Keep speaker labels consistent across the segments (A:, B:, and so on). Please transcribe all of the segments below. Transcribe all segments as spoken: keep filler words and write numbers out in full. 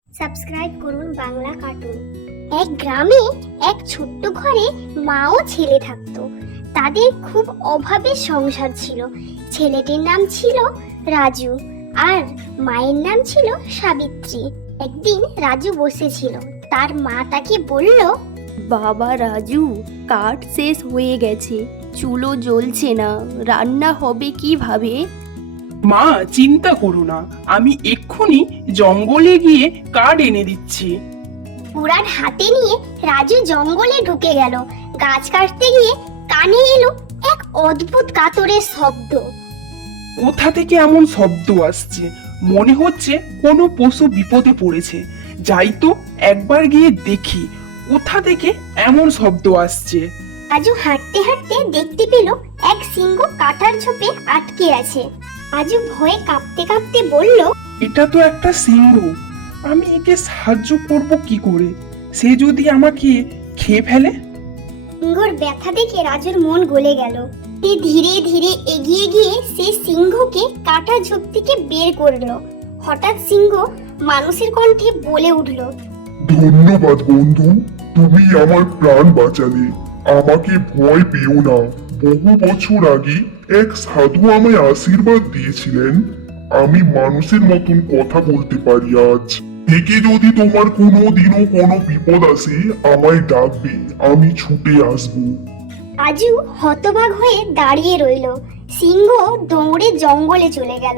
A: Subscribe করুন Bangla cartoon. এক গ্রামে এক ছোট্ট ঘরে মা ও ছেলে থাকতো। তাদের খুব অভাবের সংসার ছিল। ছেলেটির নাম ছিল রাজু আর মায়ের নাম ছিল সাবিত্রী। একদিন রাজু বসেছিল, তার মা তাকে বলল,
B: বাবা রাজু, কাঠ শেষ হয়ে গেছে, চুলো জ্বলছে না, রান্না হবে কিভাবে?
C: মা, চিন্তা করো না, আমি এক্ষুনি জঙ্গলে গিয়ে কাঠ এনে দিচ্ছি।
A: কুড়াল হাতে নিয়ে রাজু জঙ্গলে ঢুকে গেল। গাছ কাটতে গিয়ে কানে এলো এক অদ্ভুত কাতরের শব্দ।
C: কোথা থেকে এমন শব্দ আসছে? মনে হচ্ছে কোনো পশু বিপদে পড়েছে। যাই তো একবার গিয়ে দেখি কোথা থেকে এমন শব্দ আসছে।
A: রাজু হাঁটতে হাঁটতে দেখতে পেল এক সিংহ কাঁটার ঝোপে আটকে আছে। রাজু ভয়ে কাঁপতে কাঁপতে বলল,
C: এটা তো একটা সিংহ, আমি একে সাহায্য করব কি করে? সে যদি আমাকে খেয়ে ফেলে?
A: সিংহর ব্যথা দেখে রাজুর মন গলে গেল। সে ধীরে ধীরে এগিয়ে গিয়ে সেই সিংহকে কাঁটা ঝোপ থেকে বের করলো। হঠাৎ সিংহ মানুষের কণ্ঠে বলে উঠল,
D: ধন্যবাদ বন্ধু, তুমি আমার প্রাণ বাঁচালে। আমাকে ভয় পেও না। বহু বছর আগে এক সাধু আমায় আশীর্বাদ দিয়েছিলেন আমি মানুষের মতন কথা বলতে পারি আজ থেকে। যদি তোমার কোনো দিনও কোনো বিপদ আসে আমায় ডাকবে, আমি ছুটে আসবো।
A: রাজু হতবাক হয়ে দাঁড়িয়ে রইল। সিংহ দৌড়ে জঙ্গলে চলে গেল।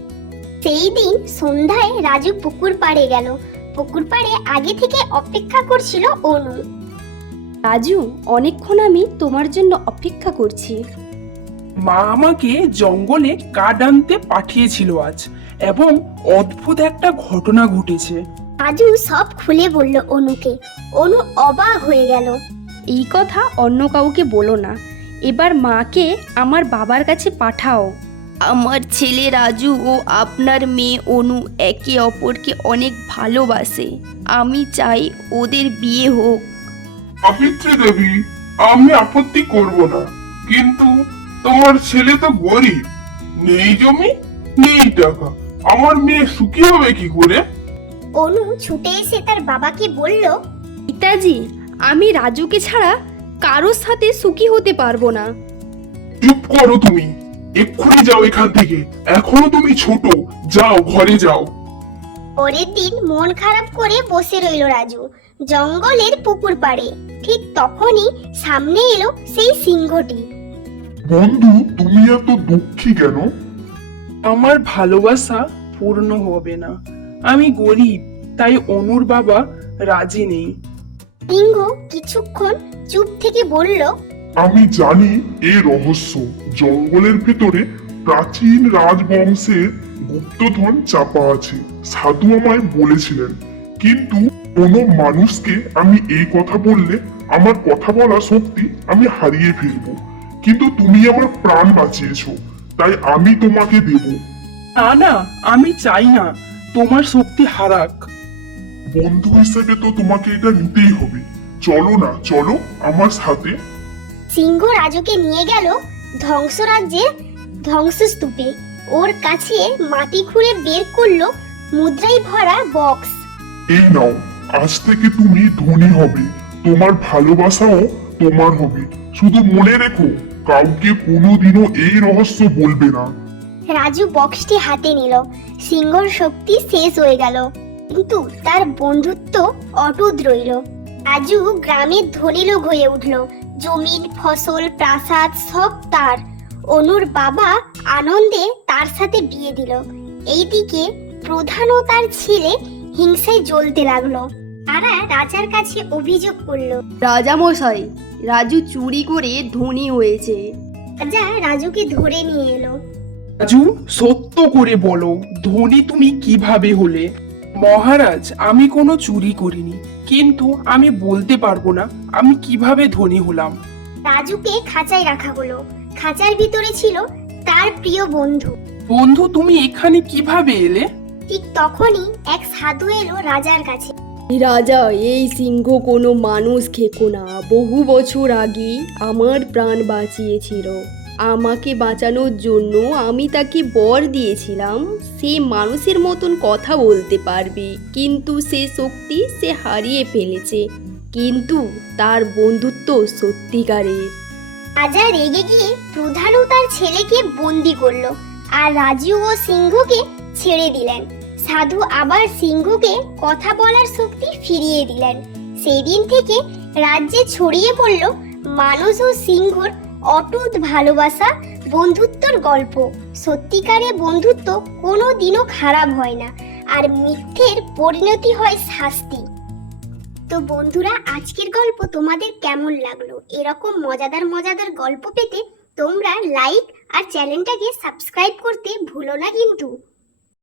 A: সেই দিন সন্ধ্যায় রাজু পুকুর পাড়ে গেল। পুকুর পাড়ে আগে থেকে অপেক্ষা করছিল অনু।
B: রাজু, অনেকক্ষণ আমি তোমার জন্য অপেক্ষা করছি।
C: মা আমাকে জঙ্গলে কাঠ আনতে পাঠিয়েছিল আজ, এবং অদ্ভুত একটা ঘটনা ঘটেছে।
A: রাজু সব খুলে বলল অনুকে। অনু অবাক হয়ে গেল।
B: এই কথা অন্য কাউকে বলো না, এবার মাকে আমার বাবার কাছে পাঠাও। আমার ছেলে রাজু ও আপনার মেয়ে অনু একে অপরকে অনেক ভালোবাসে। আমি চাই ওদের বিয়ে হোক।
D: সাবিত্রী দেবী, আমি আপত্তি করব না, কিন্তু তোমার ছেলে তো গরিব, নেই জমি নেই টাকা, আমার মেয়ে সুখী হবে কি করে?
A: অনু ছুটে এসে তার বাবাকে বলল,
B: পিতাজি, আমি রাজুকে ছাড়া কারোর সাথে সুখী হতে পারবো না।
D: চুপ করো তুমি, এক্ষুনি যাও এখান থেকে। এখনো তুমি ছোট, যাও ঘরে যাও।
A: পরের দিন মন খারাপ করে বসে রইল রাজু জঙ্গলের পুকুর পাড়ে। ঠিক তখনই সামনে এলো সেই সিংহটি।
D: বন্ধু, তুমি এত দুঃখী কেন?
C: আমার ভালোবাসা পূর্ণ হবে না। আমি গরিব, তাই অনুর বাবা রাজি নেই।
A: সিংহ কিছুক্ষণ চুপ থেকে বলল,
D: আমি জানি এই রহস্য। জঙ্গলের ভেতরে প্রাচীন রাজবংশের গুপ্তধন চাপা আছে, সাধু আমায় বলেছিলেন। কিন্তু কোনো মানুষকে আমি এই কথা বললে আমার কথা বলা শক্তি আমি হারিয়ে ফেলবো। কিন্তু তুমি আমার প্রাণ বাঁচিয়েছো, তাই আমি তোমাকে দেব।
C: না না, আমি চাই না তোমার শক্তি হারাক।
D: বন্ধু হিসেবে তো তোমাকে এটা নিতেই হবে। চলো না, চলো আমার সাথে।
A: সিংহ রাজুকে নিয়ে গেল ধ্বংসরাজ্যের ধ্বংসস্তূপে। ওর কাছে মাটি খুঁড়ে বের করলো মুদ্রায় ভরা বক্স।
D: এই নাও, আজ থেকে তুমি ধনী হবে, তোমার ভালোবাসাও তোমার হবে। শুধু মনে রেখো, কাউকে কোনোদিনও এই রহস্য বলবে না।
A: রাজু বক্সটি হাতে নিল। সিংহর শক্তি শেষ হয়ে গেল, কিন্তু তার বন্ধুত্ব অটুট রইল। রাজু গ্রামের ধনী লোক হয়ে উঠল। জমির ফসল, প্রাসাদ সব তার। অনুর বাবা আনন্দে তার সাথে বিয়ে দিল। এইদিকে প্রধান ও তার ছেলে হিংসায় জ্বলতে লাগলো। তারা রাজার কাছে অভিযোগ করলো।
B: রাজামশাই, রাজু চুরি করে ধনী হয়েছে।
A: রাজা রাজুকে ধরে নিয়ে এলো।
C: রাজু, সত্য করে বলো, ধনী তুমি কিভাবে হলে? মহারাজ, আমি কোনো চুরি করিনি, কিন্তু আমি বলতে পারবো না আমি কিভাবে ধনী হলাম।
A: রাজুকে খাঁচায় রাখা হলো। খাঁচার ভিতরে ছিল তার প্রিয় বন্ধু।
C: বন্ধু, তুমি এখানে কিভাবে এলে?
A: ঠিক তখনই এক সাধু এলো রাজার কাছে।
B: রাজা, এই সিংহ কোনো মানুষ খেকো না, বহু বছর আগে আমার প্রাণ বাঁচিয়েছিল। আমাকে বাঁচানোর জন্য আমি তাকে বর দিয়েছিলাম সে মানুষের মতন কথা বলতে পারবে, কিন্তু সে শক্তি সে হারিয়ে ফেলেছে। কিন্তু তার বন্ধুত্ব সত্যিকারের।
A: রাজা রেগে গিয়ে প্রধানও তার ছেলেকে বন্দি করলো আর রাজু ও সিংহকে ছেড়ে দিলেন। সাধু আবার সিংহকে কথা বলার শক্তি ফিরিয়ে দিলেন। সেই দিন থেকে রাজ্যে ছড়িয়ে পড়ল মানুষ ও সিংহর অটুট ভালোবাসা, বন্ধুত্বর গল্প। সত্যিকারের বন্ধুত্ব কোনো দিনও খারাপ হয় না, আর মিথ্যের পরিণতি হয় শাস্তি। তো বন্ধুরা, আজকের গল্প তোমাদের কেমন লাগলো? এরকম মজাদার মজাদার গল্প পেতে তোমরা লাইক আর চ্যানেলটাকে সাবস্ক্রাইব করতে ভুলো না কিন্তু।